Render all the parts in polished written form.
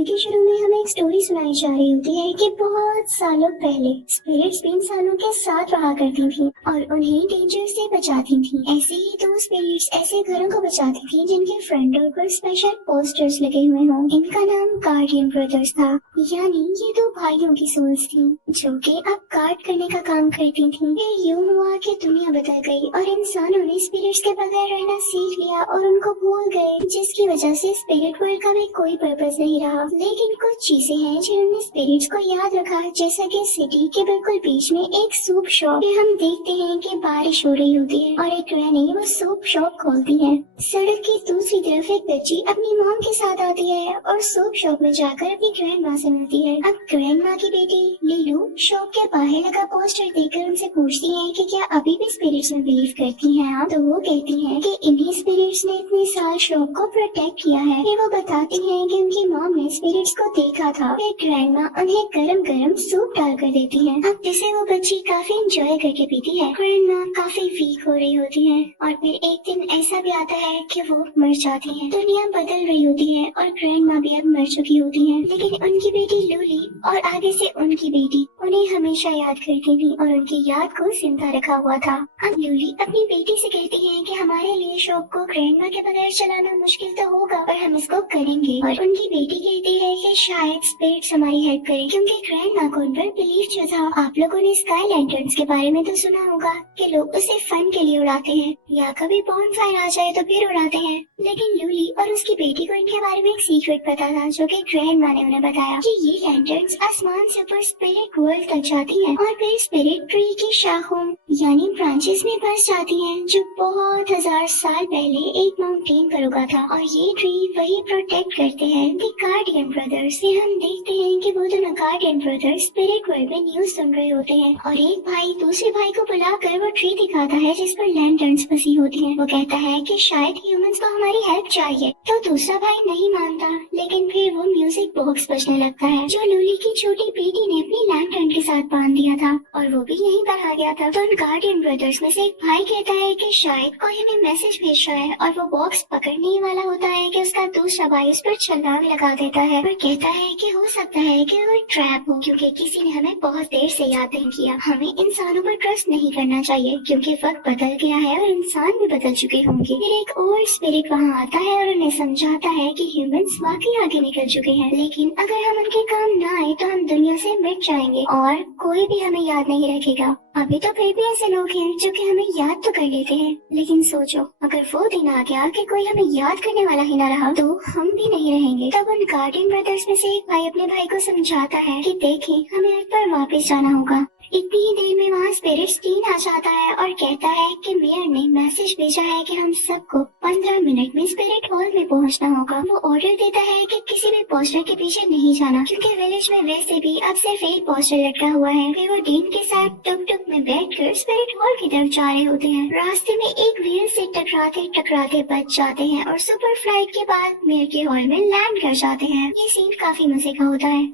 Movie के शुरू में हमें एक स्टोरी सुनाई जा रही होती है कि बहुत सालों पहले स्पिरिट्स इंसानों के साथ रहा करती थी और उन्हें डेंजर से बचाती थी। ऐसे ही दो स्पिरिट्स ऐसे घरों को बचाती थी जिनके फ्रंट डोर पर स्पेशल पोस्टर्स लगे हुए हों। इनका नाम गार्डियन ब्रदर्स था, यानी ये दो भाइयों की सोल्स थी जो कि अब गार्ड करने का काम करती थी। फिर यूं हुआ कि दुनिया बदल गई और इंसानों ने स्पिरिट्स के बगैर रहना सीख लिया और उनको भूल गए, जिसकी वजह से स्पिरिट वर्ल्ड का भी कोई पर्पस नहीं रहा। लेकिन कुछ चीजें हैं जिन्होंने स्पिरिट्स को याद रखा, जैसा कि सिटी के बिल्कुल बीच में एक सूप शॉप में हम देखते हैं कि बारिश हो रही होती है और एक ग्रैनी वो सूप शॉप खोलती है। सड़क की दूसरी तरफ एक बच्ची अपनी मॉम के साथ आती है और सूप शॉप में जाकर अपनी ग्रैंड माँ से मिलती है। अब ग्रैंड माँ की बेटी लीलू शॉप के बाहर लगा पोस्टर देखकर उनसे पूछती है कि क्या अभी भी स्पिरिट्स में बिलीव करती हैं आप? तो वो कहती है कि इन्हीं स्पिरिट्स ने इतने साल शॉप को प्रोटेक्ट किया है। फिर वो बताती हैं कि उनकी मॉम ने स्पिरिट्स को देखा था। फिर ग्रैंड माँ उन्हें गरम गरम सूप डाल कर देती है। अब जिसे वो बच्ची काफी एंजॉय करके पीती है। ग्रैंड माँ काफी वीक हो रही होती है और फिर एक दिन ऐसा भी आता है कि वो मर जाती है। दुनिया बदल रही होती है और ग्रैंड माँ भी अब मर चुकी होती है, लेकिन उनकी बेटी लूली और आगे से उनकी बेटी उन्हें हमेशा याद करती थी और उनकी याद को जिंदा रखा हुआ था। अब लूली अपनी बेटी से कहती है कि हमारे लिए शॉप को ग्रैंड माँ के बगैर चलाना मुश्किल तो होगा पर हम इसको करेंगे। और उनकी बेटी कहती है कि शायद स्पिरिट्स हमारी हेल्प करें, क्योंकि ग्रैंड माँ को उन पर बिलीव जो था। आप लोगों ने स्काई लैंटर्न्स के बारे में तो सुना होगा कि लोग उसे फन के लिए उड़ाते हैं या कभी बॉनफायर आ जाए तो फिर उड़ाते हैं। लेकिन लूली और उसकी बेटी को इनके बारे में एक सीक्रेट पता था जो कि ग्रैंड माँ ने उन्हें बताया कि ये लैंटर्न्स आसमान से ऊपर स्पिरिट वर्ल्ड तक जाती हैं और फिर स्पिरिट ट्री की शाखों यानी ब्रांचेस में बस जाती हैं, जो बहुत हजार साल पहले एक माउंटेन पर उगा था। और ये ट्री वही प्रोटेक्ट करते हैं द गार्डियन ब्रदर्स। फिर हम देखते हैं कि वो दोनों गार्डियन ब्रदर्स स्पिरिट वर्ल्ड में न्यूज सुन रहे होते हैं और एक भाई दूसरे भाई को बुलाकर वो ट्री दिखाता है जिस पर लैंटर्न्स बसी होती हैं। वो कहता है कि शायद ह्यूमंस को हमारी हेल्प चाहिए, तो दूसरा भाई नहीं मानता। लेकिन फिर वो म्यूजिक बॉक्स बजने लगता है जो लूली की छोटी बेटी ने अपनी लैंटर्न के साथ बांध दिया था और वो भी यहीं पर आ गया था। तो उन गार्डियन ब्रदर्स में से एक भाई कहता है कि शायद कोई हमें मैसेज भेज रहा है और वो बॉक्स पकड़ने ही वाला होता है कि उसका दूसरा भाई उस पर छलांग लगा देता है और कहता है कि हो सकता है कि वो ट्रैप हो, क्योंकि किसी ने हमें बहुत देर से याद नहीं किया। हमें इंसानों पर ट्रस्ट नहीं करना चाहिए क्योंकि वक्त बदल गया है और इंसान भी बदल चुके होंगे। फिर एक और स्पिरिट वहाँ आता है और उन्हें समझाता है कि ह्यूमंस वाकई आगे निकल चुके हैं, लेकिन अगर हम उनके काम न आए तो हम दुनिया से मिट जाएंगे और कोई भी हमें याद नहीं रखेगा। अभी तो फिर भी ऐसे लोग हैं जो कि हमें याद तो कर लेते हैं, लेकिन सोचो अगर वो दिन आ गया कि कोई हमें याद करने वाला ही ना रहा तो हम भी नहीं रहेंगे। तब उन गार्डियन ब्रदर्स में से एक भाई अपने भाई को समझाता है कि देखें हमें अर्थ पर वापस जाना होगा। इतनी ही देर में वहाँ स्पिरिट्स टीन आ जाता है और कहता है कि मेयर ने मैसेज भेजा है कि हम सबको 15 मिनट में स्पिरिट हॉल में पहुँचना होगा। वो ऑर्डर देता है कि किसी भी पोस्टर के पीछे नहीं जाना क्योंकि विलेज में वैसे भी अब सिर्फ एक पोस्टर लटका हुआ है। फिर वो डीन के साथ टुक टुक में बैठकर स्पिरिट हॉल की तरफ जा रहे होते हैं। रास्ते में एक व्हील से टकराते टकराते बच जाते हैं और सुपर फ्लाइट के बाद मेयर के हॉल में लैंड कर जाते हैं। ये सीन काफी मजे का होता है।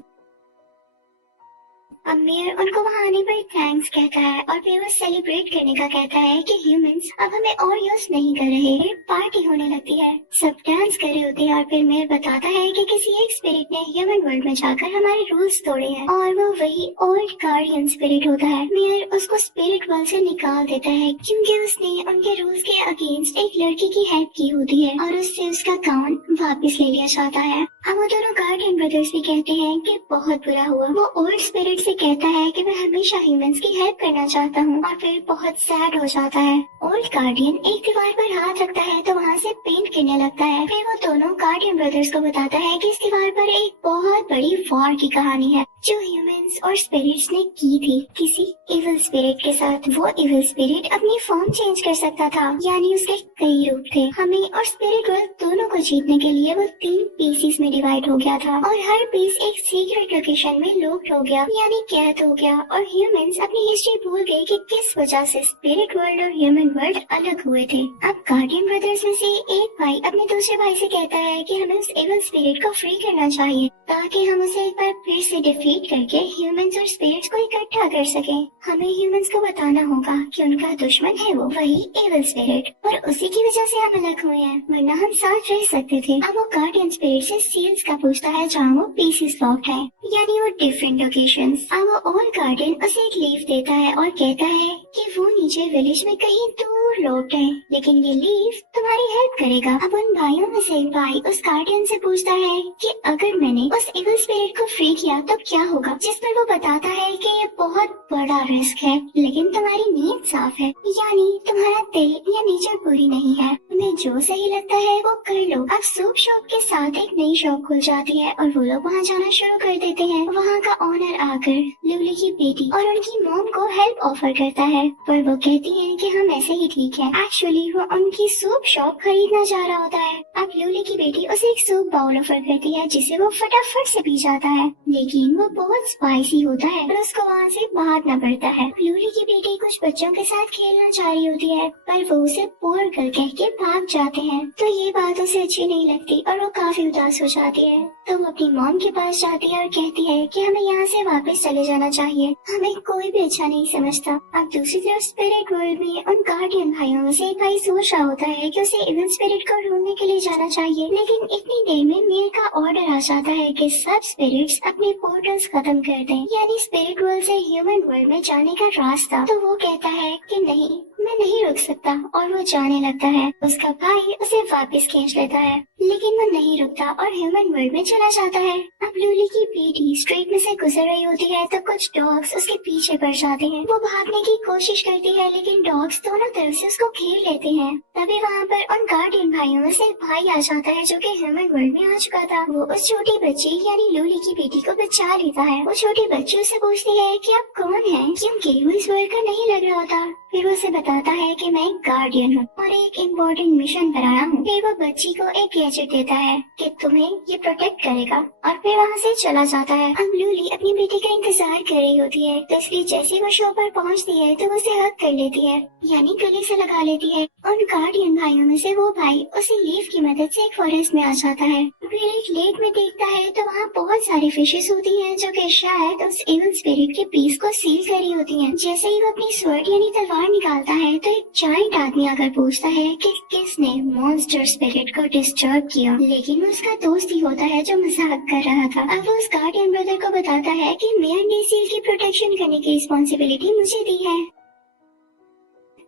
अब मेयर उनको वहाँ आने पर थैंक्स कहता है और फिर वो सेलिब्रेट करने का कहता है कि ह्यूमंस अब हमें और यूज नहीं कर रहे। फिर पार्टी होने लगती है, सब डांस कर रहे होते हैं और फिर मेयर बताता है कि किसी एक स्पिरिट ने ह्यूमन वर्ल्ड में जाकर हमारे रूल्स तोड़े हैं और वो वही ओल्ड गार्डियन स्पिरिट होता है। मेयर उसको स्पिरिट वर्ल्ड से निकाल देता है क्योंकि उसने उनके रूल्स के अगेंस्ट एक लड़की की हेल्प की होती है और उससे उसका गाउन वापस ले लिया जाता है। अब वो दोनों गार्डियन ब्रदर्स भी कहते हैं कि बहुत बुरा हुआ। वो ओल्ड स्पिरिट से कहता है कि मैं हमेशा ह्यूमंस की हेल्प करना चाहता हूँ और फिर बहुत सैड हो जाता है। ओल्ड गार्डियन एक दीवार पर हाथ रखता है तो वहाँ से पेंट करने लगता है। फिर वो दोनों गार्डियन ब्रदर्स को बताता है कि इस दीवार पर एक बहुत बड़ी वॉर की कहानी है जो ह्यूमंस और स्पिरिट्स ने की थी किसी इविल स्पिरिट के साथ। वो इविल स्पिरिट अपनी फॉर्म चेंज कर सकता था, यानी उसके कई रूप थे। हमें और स्पिरिट वर्ल्ड दोनों को जीतने के लिए वो 3 पीसेस में डिवाइड हो गया था और हर पीस एक सीक्रेट लोकेशन में लॉक्ड हो गया, यानी कैद हो गया। और ह्यूमंस अपनी हिस्ट्री भूल गए कि किस वजह से स्पिरिट वर्ल्ड और ह्यूमन वर्ल्ड अलग हुए थे। अब गार्डियन ब्रदर्स में से एक भाई अपने दूसरे भाई से कहता है कि हमें उस इविल स्पिरिट को फ्री करना चाहिए ताकि हम उसे एक बार फिर से डिफीट करके ह्यूमंस और स्पिरिट्स को इकट्ठा कर सके। हमें ह्यूमंस को बताना होगा कि उनका दुश्मन है वो वही एविल स्पिरिट, और उसी की वजह से हम अलग हुए हैं, वरना हम साथ रह सकते थे। अब वो गार्डियन स्पिरिट से सील्स का पूछता है जहाँ वो पीसेस लॉक्ड है, यानी वो डिफरेंट लोकेशंस। अब वो ओल्ड गार्डियन उसे एक लीफ देता है और कहता है कि वो नीचे विलेज में कहीं दूर लॉक्ड है, लेकिन ये लीफ तुम्हारी हेल्प करेगा। अब उन भाइयों में से एक भाई उस गार्डियन से पूछता है कि अगर मैंने उस इविल स्पिरिट को फ्री किया तो क्या होगा, जिस पर वो बताता है कि ये बहुत बड़ा रिस्क है, लेकिन तुम्हारी नीयत साफ है, यानी तुम्हारा दिल या नेचर बुरी नहीं है, तुम्हें जो सही लगता है वो कर लो। अब सूप शॉप के साथ एक नई शॉप खुल जाती है और वो लोग वहाँ जाना शुरू कर देते हैं। वहाँ का ओनर आकर लूली की बेटी और उनकी मॉम को हेल्प ऑफर करता है, पर वो कहती है कि हम ऐसे ही ठीक है। एक्चुअली वो उनकी सूप शॉप खरीदना चाह रहा होता है। अब लूली की बेटी उसे एक सूप बाउल ऑफर करती है जिसे वो फटाफट से पी जाता है, लेकिन वो बहुत स्पाइसी होता है और उसको वहाँ से भागना पड़ता है। लूली की बेटी कुछ बच्चों के साथ खेलना चाह रही होती है, पर वो उसे पुअर गर्ल कह के भाग जाते हैं। तो ये बात उसे अच्छी नहीं लगती और वो काफी उदास हो जाती है। तो वो अपनी मॉम के पास जाती है और कहती है कि हमें यहाँ से वापस चले जाना चाहिए, हमें कोई भी अच्छा नहीं समझता। अब दूसरी तरफ स्पिरिट वर्ल्ड में उन गार्डियन भाइयों में से एक भाई सोच रहा होता है कि उसे इविल स्पिरिट को ढूंढने के लिए जाना चाहिए, लेकिन इतनी देर में मेल का ऑर्डर आ जाता है कि सब स्पिरिट्स अपने पोर्टल्स खत्म कर दें, यानी स्पिरिट वर्ल्ड से ह्यूमन वर्ल्ड में जाने का रास्ता। तो वो कहता है कि नहीं, मैं नहीं रुक सकता, और वो जाने लगता है। उसका भाई उसे वापस खींच लेता है, लेकिन वो नहीं रुकता और ह्यूमन वर्ल्ड में चला जाता है। अब लूली की बेटी स्ट्रीट में से गुजर रही होती है तो कुछ डॉग्स उसके पीछे पड़ जाते हैं। वो भागने की कोशिश करती है, लेकिन डॉग्स दोनों तरफ से उसको घेर लेते हैं। तभी वहाँ पर उन गार्डियन भाइयों में से एक भाई आ जाता है जो कि ह्यूमन वर्ल्ड में आ चुका था। वो उस छोटी बच्ची यानी लूली की बेटी को बचा लेता है। वो छोटी बच्ची उससे पूछती है कि आप कौन हैं, क्योंकि वो इस वर्ल्ड का नहीं लग रहा होता। फिर वो उसे बताता है कि मैं एक गार्डियन हूँ और एक इम्पोर्टेंट मिशन पर आया हूँ। फिर वो बच्ची को एक गैजेट देता है कि तुम्हें ये प्रोटेक्ट करेगा, और फिर वहाँ से चला जाता है। अब लूली अपनी बेटी का इंतजार कर रही होती है, तो इसलिए जैसे वो शो पर पहुँचती है तो वो उसे हक कर लेती है, यानी गले से लगा लेती है। उन गार्डियन भाइयों में से वो भाई उसे लीफ की मदद से एक फॉरेस्ट में आ जाता है। फिर एक लेक में देखता है तो वहाँ बहुत सारी फिशेस होती हैं जो कि शायद उस इविल स्पिरिट के पीस को सील कर रही होती हैं। जैसे ही वो अपनी स्वॉर्ड यानी तलवार निकालता है तो एक जायंट आदमी आकर पूछता है कि किसने मॉन्स्टर स्पिरिट को डिस्टर्ब किया, लेकिन वो उसका दोस्त ही होता है जो मजाक कर रहा था। अब वो उस गार्डियन ब्रदर को बताता है कि मेयर ने सील की प्रोटेक्शन करने की रिस्पॉन्सिबिलिटी मुझे दी है।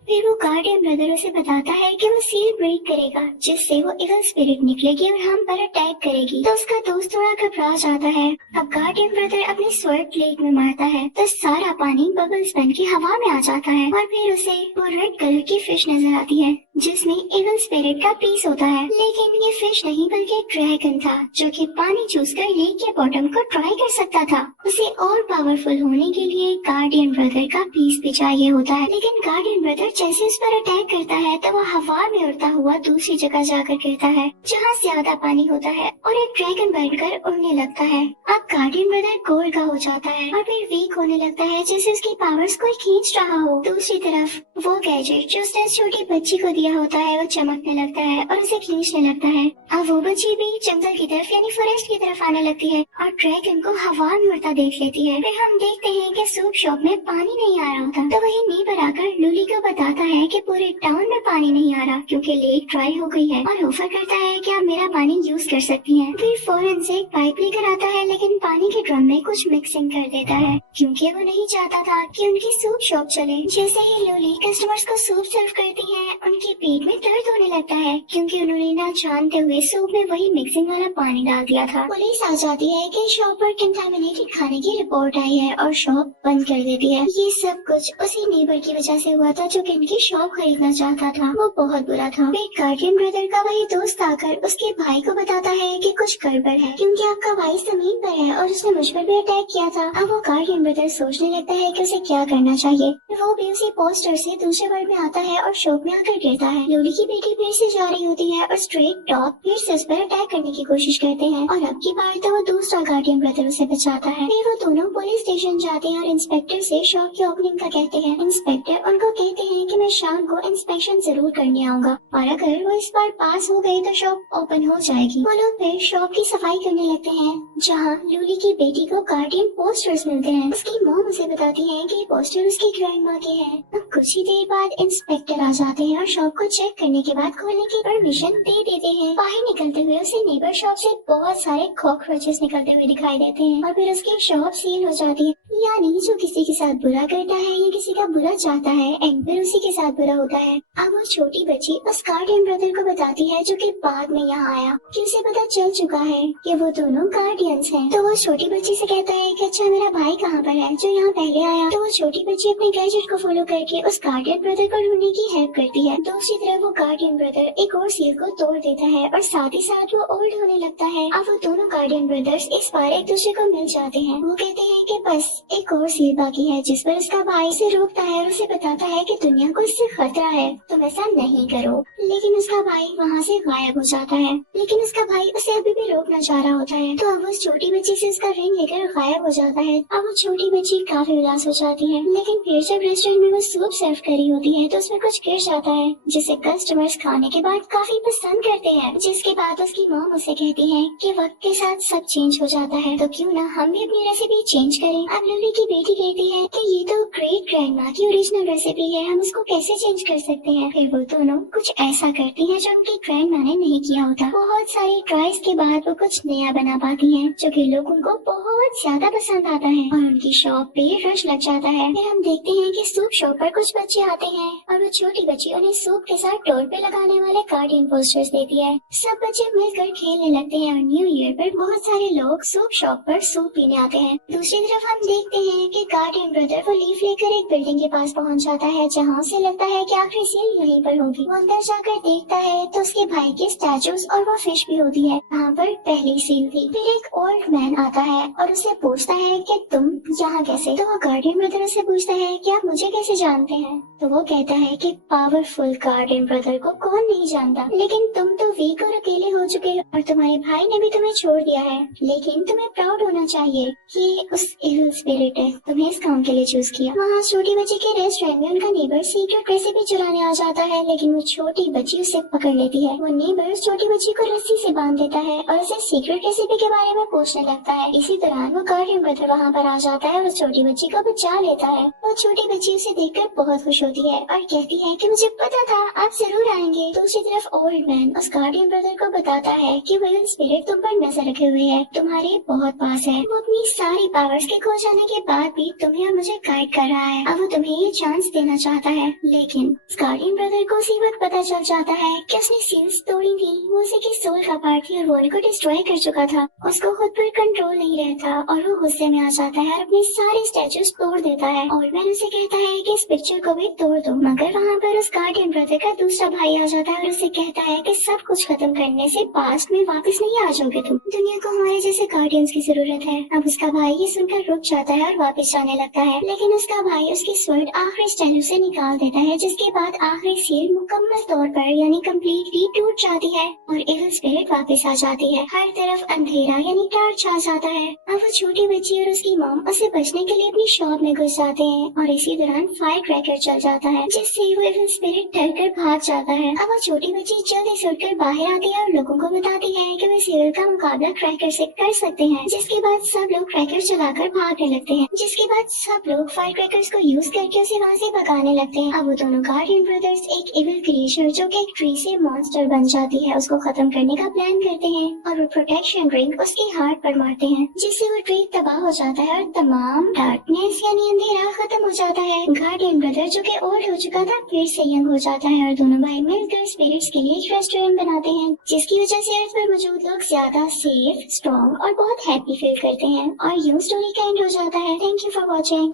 फिर वो गार्डियन ब्रदर उसे बताता है कि वो सील ब्रेक करेगा जिससे वो इविल स्पिरिट निकलेगी और हम पर अटैक करेगी। तो उसका दोस्त थोड़ा घबरा जाता है। अब गार्डियन ब्रदर अपने स्वॉर्ड लेक में मारता है तो सारा पानी बबल्स बन के हवा में आ जाता है, और फिर उसे वो रेड कलर की फिश नजर आती है जिसमें इविल स्पिरिट का पीस होता है। लेकिन ये फिश नहीं बल्कि एक ड्रैगन था जो कि पानी चूसकर लेक के बॉटम को ट्राई कर सकता था। उसे और पावरफुल होने के लिए गार्डियन ब्रदर का पीस भी चाहिए होता है, लेकिन गार्डियन ब्रदर जैसे उस पर अटैक करता है तो वो हवा में उड़ता हुआ दूसरी जगह जाकर गिरता है जहाँ ज्यादा पानी होता है और एक ड्रैगन बनकर उड़ने लगता है। अब गार्डियन ब्रदर गोल का हो जाता है और फिर वीक होने लगता है जैसे उसकी पावर्स कोई खींच रहा हो। दूसरी तरफ वो गैजेट जो उसने छोटी बच्ची को दिया होता है वो चमकने लगता है और उसे खींचने लगता है। अब वो बच्ची भी जंगल की तरफ यानी फॉरेस्ट की तरफ आने लगती है और ड्रैगन को हवा में उड़ता देख लेती है। फिर हम देखते हैं कि सूप शॉप में पानी नहीं आ रहा होता, तो वही नीबर आकर लूली को बताता है कि पूरे टाउन में पानी नहीं आ रहा क्योंकि लेक ड्राई हो गई है, और ऑफर करता है कि आप मेरा पानी यूज कर सकती हैं। फिर फौरन से एक पाइप लेकर आता है, लेकिन पानी के ड्रम में कुछ मिक्सिंग कर देता है क्योंकि वो नहीं चाहता था कि उनकी सूप शॉप चले। जैसे ही लूली कस्टमर्स को सूप सर्व करती है उनके पेट में दर्द होने लगता है क्योंकि उन्होंने ना जानते हुए सूप में वही मिक्सिंग वाला पानी डाल दिया था। पुलिस आ जाती है कि शॉप पर कंटामिनेटेड खाने की रिपोर्ट आई है और शॉप बंद कर देती है। ये सब कुछ उसी नेबर की वजह से हुआ था जो कि इनकी शॉप खरीदना चाहता था। वो बहुत बुरा था। फिर गार्डियन ब्रदर का वही दोस्त आकर उसके भाई को बताता है कि कुछ गड़बड़ है क्योंकि आपका भाई जमीन पर है और उसने मुझ पर भी अटैक किया था। अब वो गार्डियन ब्रदर सोचने लगता है कि उसे क्या करना चाहिए। वो भी उसी पोस्टर से दूसरे वर्ल्ड में आता है और शॉप में आकर गिरता है। लूली की बेटी फिर से जा रही होती है और स्ट्रेट डॉग फिर से उस पर अटैक करने की कोशिश करते हैं और अब की बार तो वो दूसरा गार्डियन ब्रदर उसे बचाता है। फिर वो दोनों पुलिस स्टेशन जाते हैं और इंस्पेक्टर से शॉप की ओपनिंग का कहते हैं। इंस्पेक्टर उनको कहते हैं हैं कि मैं शाम को इंस्पेक्शन जरूर करने आऊंगा और अगर वो इस बार पास हो गए तो शॉप ओपन हो जाएगी। वो लोग फिर शॉप की सफाई करने लगते हैं जहाँ लूली की बेटी को गार्डियन पोस्टर्स मिलते हैं। उसकी मॉम उसे बताती है कि पोस्टर उसकी ग्रैंडमा के हैं। अब कुछ ही देर बाद इंस्पेक्टर आ जाते हैं और शॉप को चेक करने के बाद खोलने की परमिशन दे देते हैं। बाहर निकलते हुए उसे नेबर शॉप से बहुत सारे कॉकरोचेस निकलते हुए दिखाई देते हैं और फिर उसकी शॉप सील हो जाती है। यानी जो किसी के साथ बुरा करता है या किसी का बुरा चाहता है एंड फिर उसी के साथ बुरा होता है। अब वो छोटी बच्ची उस गार्डियन ब्रदर को बताती है जो कि बाद में यहाँ आया कि उसे पता चल चुका है कि वो दोनों गार्डियंस हैं। तो वो छोटी बच्ची से कहता है कि अच्छा मेरा भाई कहाँ पर है जो यहाँ पहले आया। तो वो छोटी बच्ची अपने गैजेट को फॉलो करके उस गार्डियन ब्रदर को ढूंढने की हेल्प करती है। दूसरी तरफ वो गार्डियन ब्रदर एक और सील को तोड़ देता है और साथ ही साथ वो ओल्ड होने लगता है। अब वो दोनों गार्डियन ब्रदर्स इस बार एक दूसरे को मिल जाते हैं। वो कहते हैं कि बस एक और सील बाकी है जिस पर उसका भाई उसे रोकता है और उसे बताता है कि दुनिया को इससे खतरा है, तुम ऐसा नहीं करो। लेकिन उसका भाई वहाँ से गायब हो जाता है। लेकिन उसका भाई उसे अभी भी रोकना चाह रहा होता है। तो अब उस छोटी बच्ची से उसका रिंग लेकर गायब हो जाता है। अब वो छोटी बच्ची काफी उदास हो जाती है। लेकिन फिर जब रेस्टोरेंट में वो सूप सर्व करी होती है तो उसमें कुछ गिर जाता है जिसे कस्टमर्स खाने के बाद काफी पसंद करते हैं। जिसके बाद उसकी मॉम उसे कहती है कि वक्त के साथ सब चेंज हो जाता है तो क्यों ना हम भी अपनी रेसिपी चेंज करें। अब लूली की बेटी कहती है कि ये तो ग्रेट ग्रैंडमा की ओरिजिनल रेसिपी है, हम इसको कैसे चेंज कर सकते हैं। फिर वो दोनों कुछ ऐसा करती हैं जो उनकी ग्रैंडमा ने नहीं किया होता। बहुत सारी ट्राइज के बाद वो कुछ नया बना पाती हैं जो कि लोगों को बहुत ज्यादा पसंद आता है और उनकी शॉप पे रश लग जाता है। फिर हम देखते हैं कि सूप शॉप पर कुछ बच्चे आते हैं और वो छोटी बच्ची उन्हें सूप के साथ डोर पे लगाने वाले गार्डियन पोस्टर्स देती है। सब बच्चे मिलकर खेलने लगते हैं और न्यू ईयर पर बहुत सारे लोग सूप शॉप पर सूप पीने आते हैं। दूसरी तरफ हम देखते हैं कि गार्डियन ब्रदर वो लीफ लेकर एक बिल्डिंग के पास पहुंच जाता है जहां उसे लगता है कि आखिरी सील यहीं पर होगी। वो अंदर जाकर देखता है तो उसके भाई के स्टैचूज और वो फिश भी होती है वहाँ पर पहली सील थी। फिर एक ओल्ड मैन आता है और उसे पूछता है कि तुम यहाँ कैसे। तो वो गार्डियन ब्रदर से पूछता है कि आप मुझे कैसे जानते हैं। तो वो कहता है कि पावरफुल गार्डियन ब्रदर को कौन नहीं जानता, लेकिन तुम तो वीक और अकेले हो चुके हो और तुम्हारे भाई ने भी तुम्हें छोड़ दिया है। लेकिन तुम्हें प्राउड होना चाहिए कि उस इविल स्पिरिट है तुम्हें इस काम के लिए चूज किया। वहाँ छोटी बच्ची के रेस्टोरेंट में उनका नेबर सीक्रेट रेसिपी चुराने आ जाता है लेकिन वो छोटी बच्ची उसे पकड़ लेती है। वो नेबर छोटी बच्ची को रस्सी से बांध देता है और उसे सीक्रेट रेसिपी के बारे में पूछने लगता है। इसी दौरान वो गार्डियन ब्रदर वहाँ पर आ जाता है और उस छोटी बच्ची को बचा लेता है। वो छोटी बच्ची उसे देखकर बहुत खुश होती है और कहती है कि मुझे पता था आप जरूर आएंगे। दूसरी तरफ ओल्ड मैन उस गार्डियन ब्रदर को बताता है कि विलन स्पिरिट तुम पर नजर रखे हुए है, तुम्हारे बहुत पास है। वो अपनी सारी पावर्स के खो जाने के बाद भी तुम्हें और मुझे गाइड कर रहा है। अब वो तुम्हें ये चांस देना चाहता है। लेकिन गार्डियन ब्रदर को उसी वक्त पता चल जाता है कि उसने सील्स तोड़ी थी। वो उसी की सोल का पार्ट थी और वो उनको डिस्ट्रॉय कर चुका था। उसको खुद पर कंट्रोल नहीं रहता और वो गुस्से में आ जाता है और अपने सारे स्टैचूज तोड़ देता है। ओल्ड मैन उसे कहता है कि इस पिक्चर को भी तोड़ दो, मगर वहाँ पर उस गार्डियन ब्रदर का दूसरा भाई आ जाता है और उसे कहता है कि सब कुछ खत्म करने से पास्ट में वापस नहीं आ जाओगे तुम, दुनिया को हमारे जैसे गार्डियंस की जरूरत है। अब उसका भाई ये सुनकर रुक जाता है और वापस जाने लगता है, लेकिन उसका भाई उसकी स्वर्ड आखिरी स्टैचू से निकाल देता है जिसके बाद आखिरी सील मुकम्मल तौर पर यानी कम्प्लीटली टूट जाती है और इविल स्पिरिट वापस आ जाती है। हर तरफ अंधेरा यानी डार्क छा जाता है। अब वो छोटी बच्ची और उसकी मॉम उसे बचने के लिए अपनी शॉप में घुस जाते हैं और इसी दौरान फायर क्रैकर चल जाता है जिससे वो इविल स्पिरिट डर कर भाग जाता है। अब वो छोटी बच्ची जल्दी से उठकर बाहर आती है और लोगों को बताती है कि वे सीरियल का मुकाबला क्रैकर से कर सकते हैं। जिसके बाद सब लोग क्रैकर चलाकर भागने लगते हैं। जिसके बाद सब लोग फायर क्रैकर्स को यूज करके उसे वहाँ से भगाने लगते हैं। अब वो दोनों गार्डियन ब्रदर्स एक इविल क्रिएचर जो कि एक ट्री से मॉन्स्टर बन जाती है उसको खत्म करने का प्लान करते हैं और वो प्रोटेक्शन ड्रिंक उसके हार्ट पर मारते हैं जिससे वो ट्री तबाह हो जाता है और तमाम डार्कनेस यानी अंधेरा खत्म हो जाता है। गार्डियन ब्रदर जो कि ओल्ड हो चुका था फिर से यंग हो जाता है और दोनों भाई मिलकर स्पिरिट्स के लिए एक रेस्टोरेंट बनाते हैं जिसकी वजह से अर्थ पर मौजूद लोग ज्यादा सेफ, स्ट्रॉन्ग और बहुत हैप्पी फील करते हैं। और यूं स्टोरी का एंड हो जाता है। Thank you for watching.